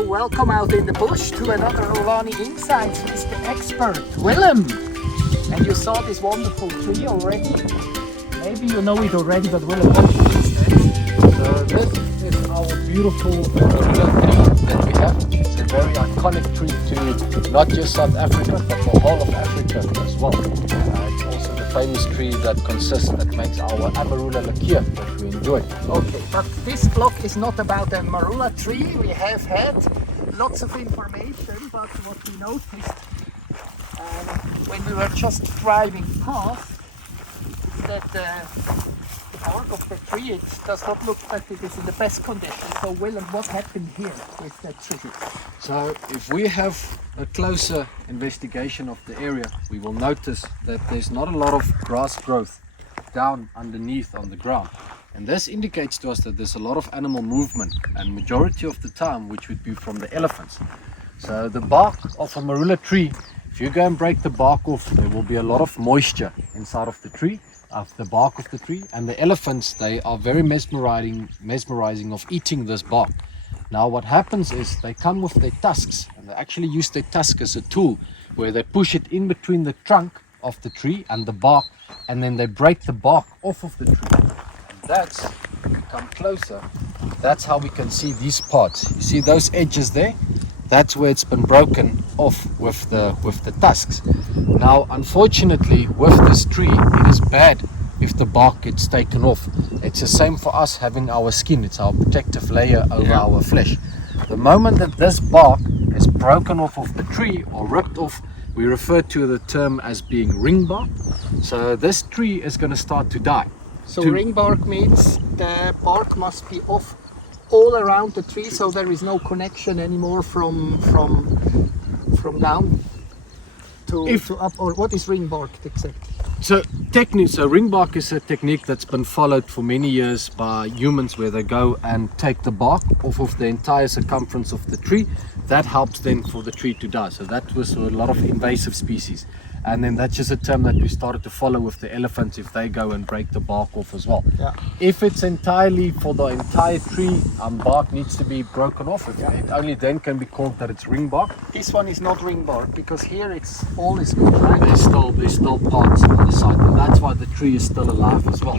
So welcome out in the bush to another RHULANI Insights with the expert, Willem. And you saw this wonderful tree already. Maybe you know it already, but Willem, what is that? So this is our beautiful tree that we have. It's a very iconic tree to not just South Africa, but for all of Africa as well. It's also the famous tree that makes our Amarula liqueur that we enjoy. Okay, but this vlog is not about the marula tree. We have had lots of information, but what we noticed when we were just driving past is that the bark of the tree, it does not look like it is in the best condition. So Willem, what happened here with that tree? So if we have a closer investigation of the area, we will notice that there's not a lot of grass growth down underneath on the ground. And this indicates to us that there's a lot of animal movement, and majority of the time which would be from the elephants. So the bark of a marula tree, if you go and break the bark off, there will be a lot of moisture inside of the tree, of the bark of the tree, and the elephants, they are very mesmerizing of eating this bark. Now what happens is they come with their tusks, and they actually use their tusk as a tool where they push it in between the trunk of the tree and the bark, and then they break the bark off of the tree. And that's, if you come closer, that's how we can see these parts. You see those edges there? That's where it's been broken off with the tusks. Now unfortunately with this tree, it is bad if the bark gets taken off. It's the same for us having our skin. It's our protective layer over our flesh. The moment that this bark is broken off of the tree or ripped off, we refer to the term as being ring bark. So this tree is going to start to die. So ring bark means the bark must be off all around the tree, so there is no connection anymore from down to up. Or what is ring bark exactly? So ring bark is a technique that's been followed for many years by humans, where they go and take the bark off of the entire circumference of the tree. That helps then for the tree to die. So that was a lot of invasive species. And then that's just a term that we started to follow with the elephants if they go and break the bark off as well. Yeah. If it's entirely for the entire tree, bark needs to be broken off. It only then can be called that it's ring bark. This one is not ring bark because here it's all is good, right? There's still parts on the side, and that's why the tree is still alive as well.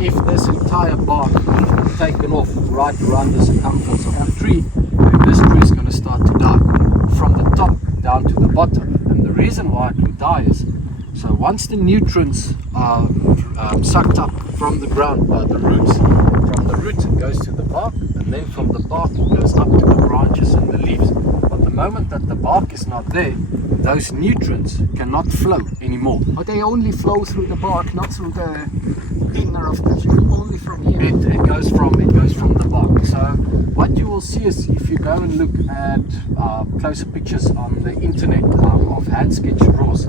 If this entire bark is taken off right around the circumference of the tree, then this tree is going to start to die from the top down to the bottom. And the reason why it will die is, so once the nutrients are sucked up from the ground by the roots, from the roots it goes to the bark, and then from the bark it goes up to the branches and the leaves. But the moment that the bark is not there, those nutrients cannot flow anymore. But they only flow through the bark, not through the inner of the tree, only from here. It goes from the bark. So what you will see is, if you go and look at closer pictures on the internet of hand sketch drawers,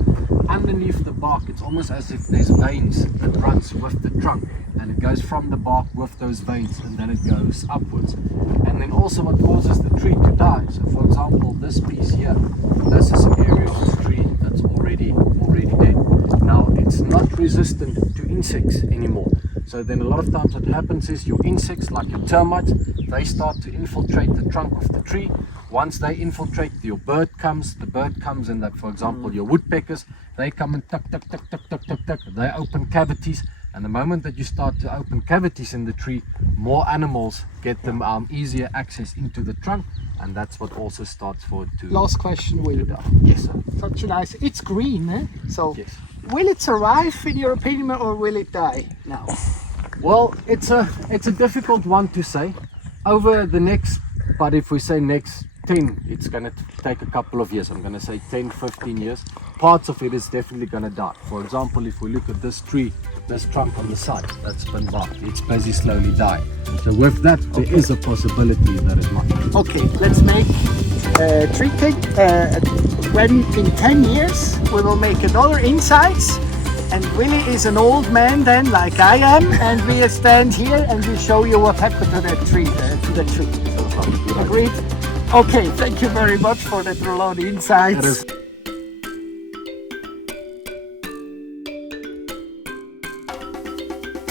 underneath the bark it's almost as if there's veins that runs with the trunk, and it goes from the bark with those veins, and then it goes upwards. And then also what causes the tree to die, so for example this piece here, this is an area of the tree that's already dead. Now it's not resistant to insects anymore. So then a lot of times what happens is your insects, like your termites, they start to infiltrate the trunk of the tree. Once they infiltrate, the bird comes and that, for example, your woodpeckers, they come and tuck, they open cavities. And the moment that you start to open cavities in the tree, more animals get them easier access into the trunk, and that's what also starts for it to... Last question, Willem. Yes, sir. Such a nice... It's green, eh? So, yes. Will it survive in your opinion, or will it die now? Well, it's a difficult one to say. Over the next, but if we say next 10, it's going to take a couple of years. I'm going to say 10, 15 years. Parts of it is definitely going to die. For example, if we look at this tree, this trunk on the side, that's been barked. It's busy slowly dying. So with that, there is a possibility that it might. Okay, let's make a tree thing. When in 10 years, we will make another Insights. And Willie is an old man then, like I am, and we stand here and we show you what happened to that tree, Agreed? Okay, thank you very much for that RHULANI Insights.